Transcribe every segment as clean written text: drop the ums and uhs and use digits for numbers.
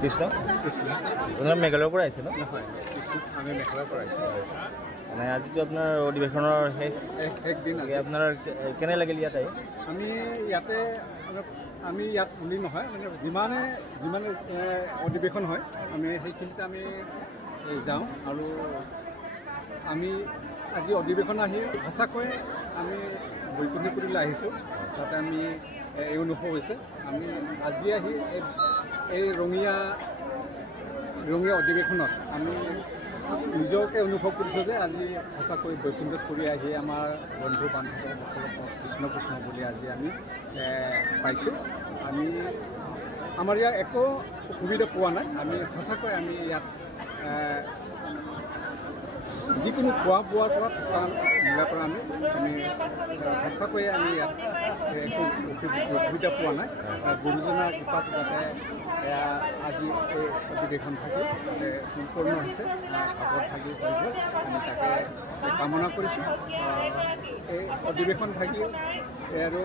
কৃষ্ণ আপোনাৰ মেঘালয়ৰ পৰা আহিছে ন? নহয়, আমি মেঘালয়ৰ পৰা আহিছোঁ। মানে আজিতো আপোনাৰ অধিৱেশনৰ শেষ দিন আপোনাৰ কেনে লাগিল ইয়াত আহি? আমি ইয়াত বুলি নহয়, মানে যিমানে অধিৱেশন হয় আমি সেইখিনিতে আমি যাওঁ। আৰু আমি আজি অধিৱেশন আহি সঁচাকৈ আমি বৈকুণ্ঠপুৰীলৈ আহিছোঁ। তাতে আমি এই অনুভৱ হৈছে আমি আজি আহি এই ৰঙীয়া অধিৱেশনত আমি নিজকে অনুভৱ কৰিছোঁ যে আজি সঁচাকৈ বৈকুণ্ঠপুৰী আহি আমাৰ বন্ধু বান্ধৱসকলক কৃষ্ণ কৃষ্ণ বুলি আজি আমি পাইছোঁ। আমাৰ ইয়াত একো অসুবিধা পোৱা নাই। আমি সঁচাকৈ আমি ইয়াত যিকোনো খোৱা বোৱাৰ পৰা থকা মেলাৰ পৰা আমি সঁচাকৈয়ে আমি ইয়াত একো অসুবিধা পোৱা নাই। গুৰুজনাৰ কৃপাত যাতে আজি এই অধিৱেশন থাকি সম্পূৰ্ণ হৈছে ভাগত ভাগি পাৰিব, আমি তাকে কামনা কৰিছোঁ। এই অধিৱেশন থাকি আৰু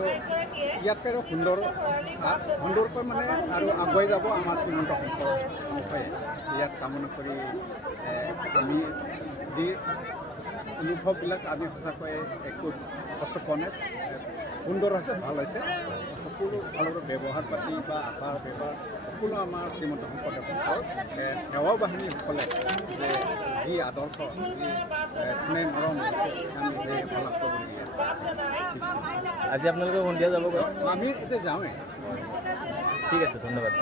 ইয়াতকৈ আৰু সুন্দৰকৈ মানে আৰু আগুৱাই যাব আমাৰ শ্ৰীমন্ত শংকৰ সংঘই। ইয়াত কামনা কৰি আমি যি অনুভৱবিলাক আমি সঁচাকৈ একো কষ্ট পোৱা নাই। সুন্দৰ হৈছে, ভাল হৈছে। সকলো ফালৰ ব্যৱহাৰ পাতি বা আচাৰ ব্যৱহাৰ সকলো আমাৰ শ্ৰীমন্ত শংকৰদেৱৰ সেৱা বাহিনীসকলে যে যি আদৰ্শ যি স্নেহ মৰম দিছে আমি সেই পালন কৰিবলগীয়া। আজি আপোনালোকে সন্ধিয়া যাব বাৰু? আমি এতিয়া যাওঁৱেই। ঠিক আছে, ধন্যবাদ।